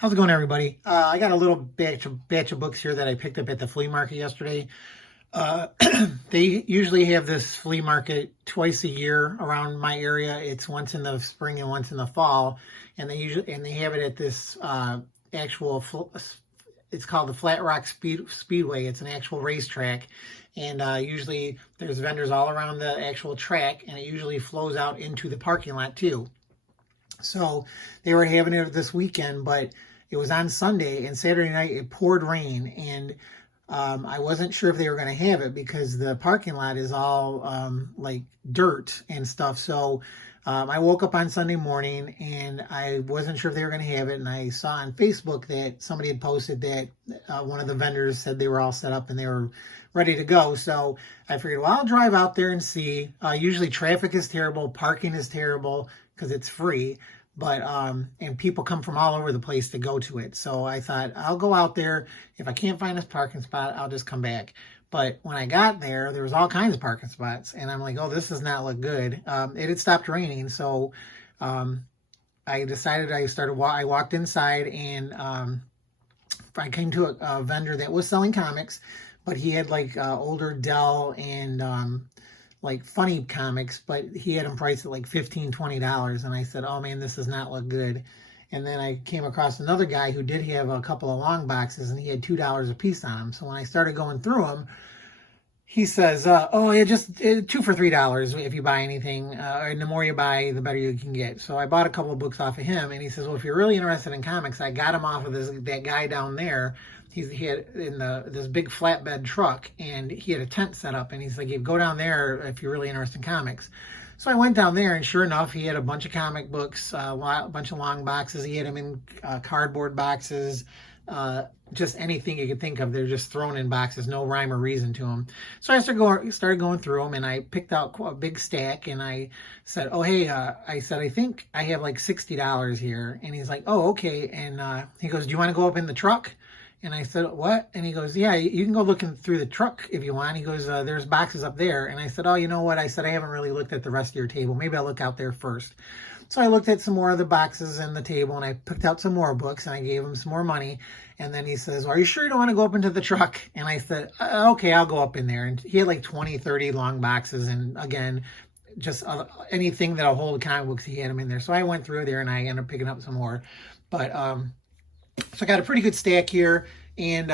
How's it going, everybody? I got a little batch of books here that I picked up at the flea market yesterday. Uh, they usually have this flea market twice a year around my area. It's once in the spring and once in the fall, and they have it at this actual. It's called the Flat Rock Speedway. It's an actual racetrack, and usually there's vendors all around the actual track, and it usually flows out into the parking lot too. So they were having it this weekend, but it was on Sunday, and Saturday night it poured rain, and I wasn't sure if they were going to have it because the parking lot is all like dirt and stuff. So I woke up on Sunday morning and I wasn't sure if they were going to have it. And I saw on Facebook that somebody had posted that one of the vendors said they were all set up and they were ready to go. So I figured, well, I'll drive out there and see. Usually traffic is terrible, parking is terrible because it's free. But and people come from all over the place to go to it. So I thought I'll go out there. If I can't find this parking spot, I'll just come back. But when I got there, there was all kinds of parking spots, and I'm like, oh, this does not look good. It had stopped raining, so I decided I walked inside, and I came to a vendor that was selling comics, but he had like older Dell and like funny comics, but he had them priced at like $15-20, and I said, oh man, this does not look good. And then I came across another guy who did have a couple of long boxes, and he had $2 a piece on them. So when I started going through them, he says, oh yeah, just 2 for $3 if you buy anything, and the more you buy, the better you can get. So I bought a couple of books off of him, and he says, well, if you're really interested in comics, I got him off of that guy down there. He had in this big flatbed truck, and he had a tent set up, and he's like, you go down there if you're really interested in comics. So I went down there, and sure enough, he had a bunch of comic books, a bunch of long boxes. He had them in cardboard boxes, just anything you could think of. They're just thrown in boxes, no rhyme or reason to them. So I started going through them, and I picked out a big stack, and I said, oh, hey, I think I have like $60 here. And he's like, oh, okay. And he goes, do you want to go up in the truck? And I said, what? And he goes, yeah, you can go looking through the truck if you want. He goes, there's boxes up there. And I said, oh, you know what? I said, I haven't really looked at the rest of your table. Maybe I'll look out there first. So I looked at some more of the boxes in the table, and I picked out some more books, and I gave him some more money. And then he says, well, are you sure you don't want to go up into the truck? And I said, okay, I'll go up in there. And he had like 20, 30 long boxes. And again, just anything that'll hold comic books, he had them in there. So I went through there, and I ended up picking up some more. But so I got a pretty good stack here, and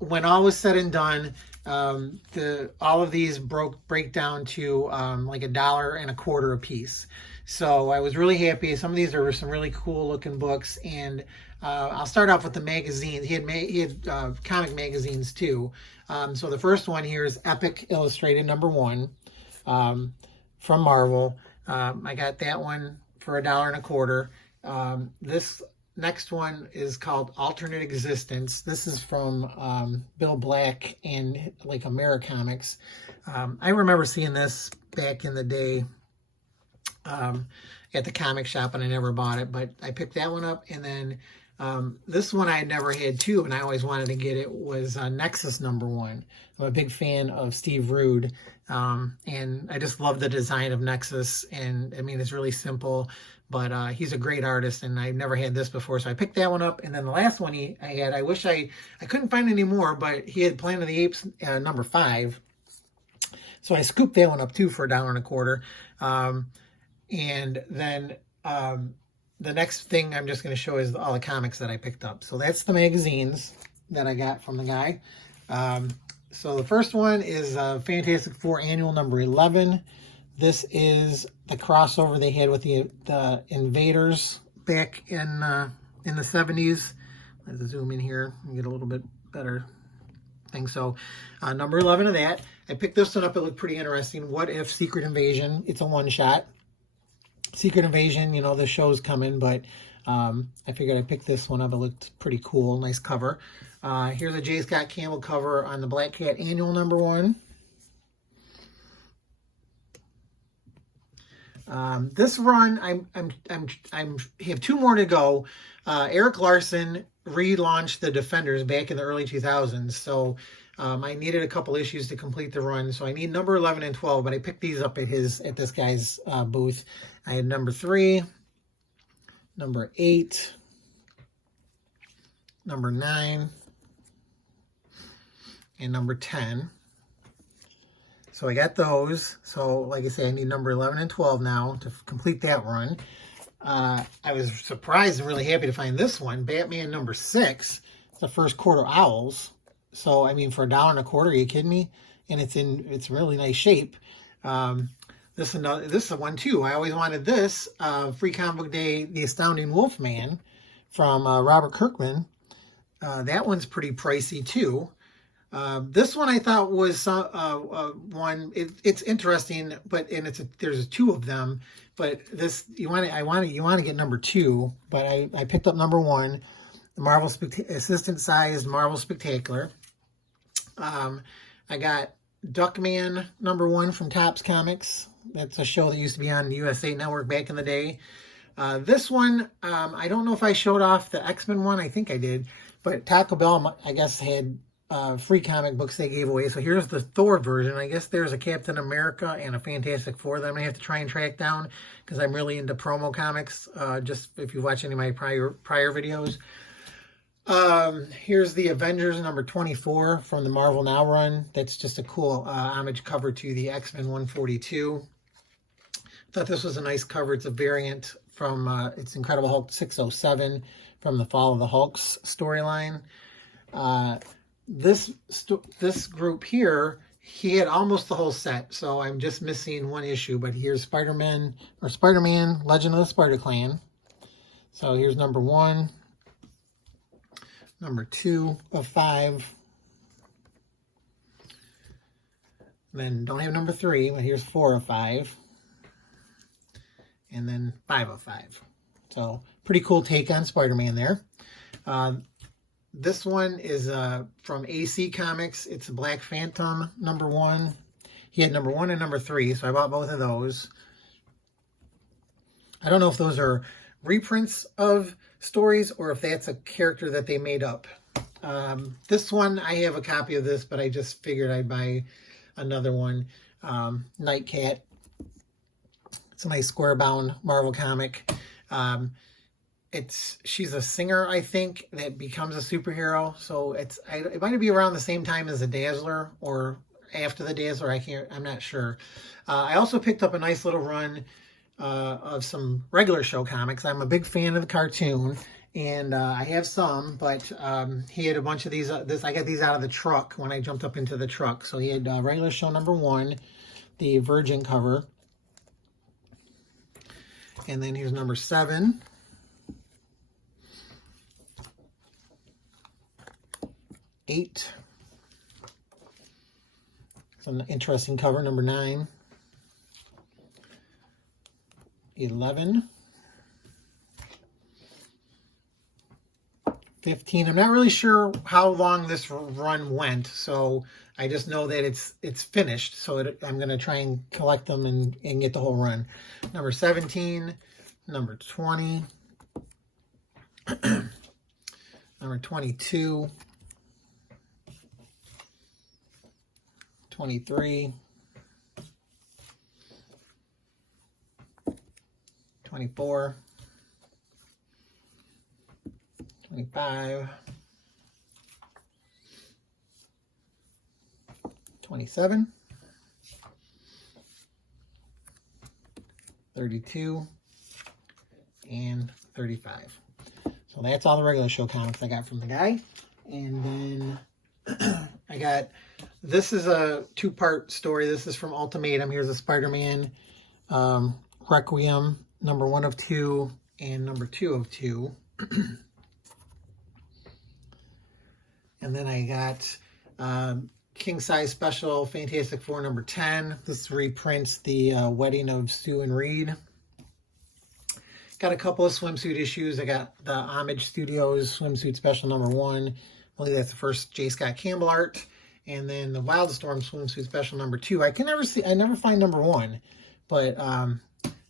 when all was said and done, all of these break down to like $1.25 a piece. So I was really happy. Some of these are some really cool looking books, and I'll start off with the magazines. He had comic magazines too. So the first one here is Epic Illustrated #1 from Marvel. I got that one for $1.25. This next one is called Alternate Existence. This is from Bill Black and like Americomics. I remember seeing this back in the day at the comic shop, and I never bought it, but I picked that one up. And then this one I had never had too, and I always wanted to get it, was Nexus #1. I'm a big fan of Steve Rude, and I just love the design of Nexus. And I mean, it's really simple, but he's a great artist, and I never had this before, so I picked that one up. And then the last one I had, I wish I couldn't find any more, but he had Planet of the Apes #5, so I scooped that one up too for $1.25. And then the next thing I'm just going to show is all the comics that I picked up. So that's the magazines that I got from the guy. So the first one is Fantastic Four Annual #11. This is the crossover they had with the Invaders back in the 70s. Let's zoom in here and get a little bit better thing. So #11 of that. I picked this one up. It looked pretty interesting. What If Secret Invasion? It's a one-shot. Secret Invasion, you know, the show's coming, but I figured I'd pick this one up. It looked pretty cool. Nice cover. Here's the J. Scott Campbell cover on the Black Cat Annual #1. This run, I have 2 more to go. Eric Larson relaunched the Defenders back in the early 2000s, so I needed a couple issues to complete the run, so I need #11 and 12, but I picked these up at this guy's booth. I had #3, #8, number 9, and number 10. So I got those. So like I say, I need number 11 and 12 now to complete that run. I was surprised and really happy to find this one, Batman number 6. It's the first quarter owls. So I mean, for $1.25, are you kidding me? And it's really nice shape. This is one too. I always wanted this Free Comic Book Day, The Astounding Wolfman from Robert Kirkman. That one's pretty pricey too. This one I thought was one. It's interesting, but there's 2 of them. But this you want to get number 2. But I picked up number 1, the Marvel Assistant Sized Marvel Spectacular. I got Duckman number 1 from Topps Comics. That's a show that used to be on the USA Network back in the day. This one, I don't know if I showed off the X-Men one. I think I did. But Taco Bell, I guess, had free comic books they gave away. So here's the Thor version. I guess there's a Captain America and a Fantastic Four that I'm going to have to try and track down because I'm really into promo comics, just if you watch any of my prior videos. Here's the Avengers number 24 from the Marvel Now run. That's just a cool homage cover to the X-Men 142. Thought this was a nice cover. It's a variant from it's Incredible Hulk 607 from the Fall of the Hulks storyline. This group here, he had almost the whole set, so I'm just missing one issue. But here's Spider-Man Legend of the Spider-Clan. So here's number 1, number 2 of 5. Then don't have number 3, but here's 4 of 5. And then 5 of 5. So pretty cool take on Spider-Man there. This one is from AC Comics. It's a Black Phantom number 1. He had number 1 and number 3, so I bought both of those. I don't know if those are reprints of stories or if that's a character that they made up. This one, I have a copy of this, but I just figured I'd buy another one. Nightcat. It's a nice square-bound Marvel comic. She's a singer, I think, that becomes a superhero. So it might be around the same time as the Dazzler or after the Dazzler. I'm not sure. I also picked up a nice little run of some regular show comics. I'm a big fan of the cartoon, and I have some, but he had a bunch of these. I got these out of the truck when I jumped up into the truck. So he had regular show number 1, the Virgin cover. And then here's number 7. Eight. It's an interesting cover, number 9. 11. 15. I'm not really sure how long this run went, so I just know that it's finished. So I'm going to try and collect them and get the whole run. Number 17, number 20, number 22, 23, 24, 25, 27, 32, and 35. So that's all the regular show comics I got from the guy. And then I got, this is a 2-part story. This is from Ultimatum. Here's a Spider-Man Requiem, number 1 of 2 and number 2 of 2. And then I got King Size Special Fantastic Four number 10. This reprints the Wedding of Sue and Reed. Got a couple of swimsuit issues. I got the Homage Studios Swimsuit Special number 1. I believe that's the first J. Scott Campbell art. And then the Wildstorm Swimsuit Special number 2. I never find number 1, but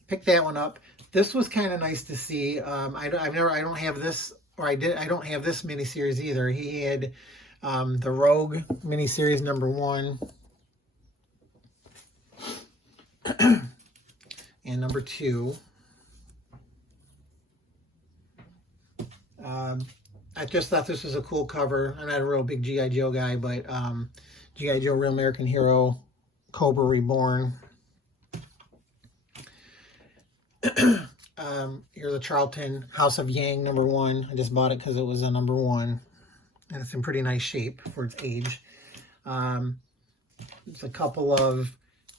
picked that one up. This was kind of nice to see. I don't have this, or I don't have this miniseries either. He had the Rogue miniseries number 1 and number 2. I just thought this was a cool cover. I'm not a real big G.I. Joe guy, but G.I. Joe Real American Hero, Cobra Reborn. Here's a Charlton House of Yang #1. I just bought it because it was a #1. And it's in pretty nice shape for its age. It's a couple of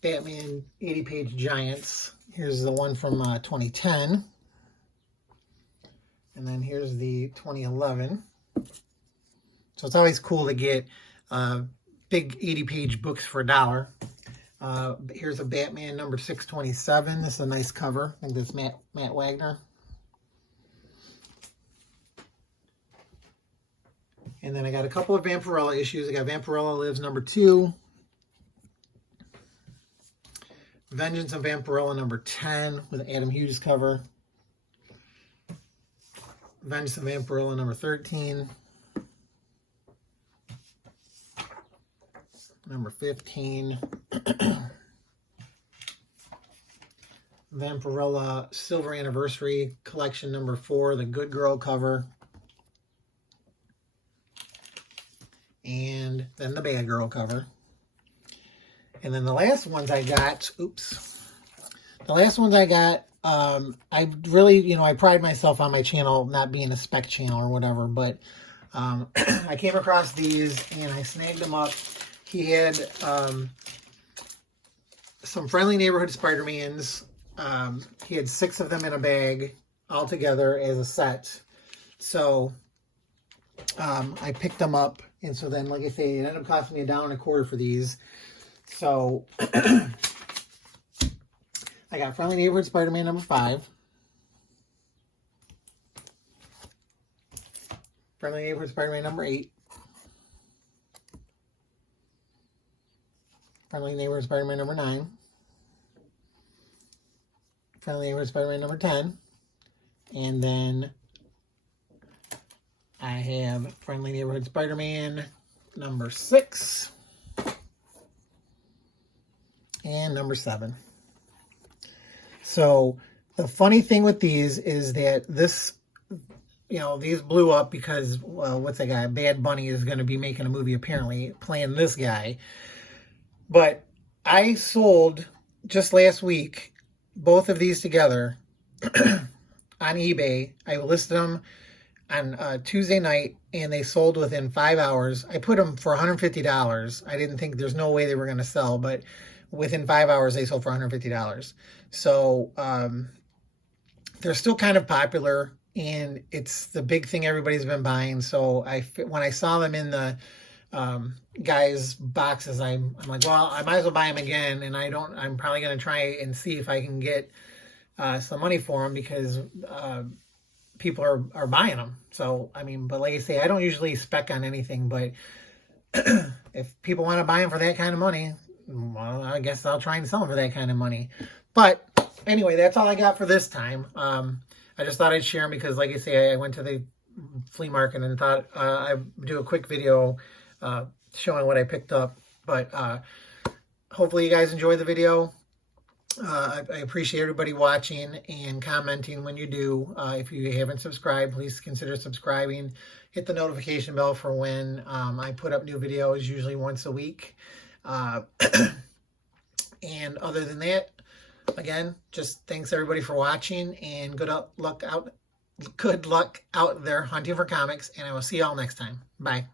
Batman 80-page giants. Here's the one from 2010. And then here's the 2011. So it's always cool to get big 80-page books for $1. Here's a Batman #627. This is a nice cover. I think that's Matt Wagner. And then I got a couple of Vampirella issues. I got Vampirella Lives #2. Vengeance of Vampirella #10 with Adam Hughes cover. Vengeance of Vampirella #13. #15. Vampirella Silver Anniversary Collection #4, the Good Girl cover. And then the Bad Girl cover. And then the last ones I got, I really, I pride myself on my channel not being a spec channel or whatever, but I came across these and I snagged them up. He had some Friendly Neighborhood Spider-Mans. He had 6 of them in a bag all together as a set. So I picked them up. And so then, like I say, it ended up costing me $1.25 for these. So I got Friendly Neighborhood Spider-Man #5. Friendly Neighborhood Spider-Man #8. Friendly Neighborhood Spider-Man #9. Friendly Neighborhood Spider-Man #10. And then I have Friendly Neighborhood Spider-Man #6. And #7. So the funny thing with these is that this, these blew up because, well, what's that guy? Bad Bunny is going to be making a movie apparently playing this guy. But I sold just last week both of these together on eBay. I listed them on Tuesday night and they sold within 5 hours. I put them for $150. I didn't think there's no way they were going to sell, but within 5 hours they sold for $150. So they're still kind of popular and it's the big thing everybody's been buying. So when I saw them in the guys' boxes, I'm like, well, I might as well buy them again. And I'm probably going to try and see if I can get some money for them because people are buying them. So, but like I say, I don't usually spec on anything, but if people want to buy them for that kind of money, well, I guess I'll try and sell them for that kind of money. But anyway, that's all I got for this time. I just thought I'd share them because, like I say, I went to the flea market and thought I'd do a quick video showing what I picked up. But hopefully you guys enjoyed the video. I appreciate everybody watching and commenting when you do. If you haven't subscribed, please consider subscribing. Hit the notification bell for when I put up new videos, usually once a week. And other than that, again, just thanks everybody for watching and good luck out there hunting for comics, and I will see y'all next time. Bye.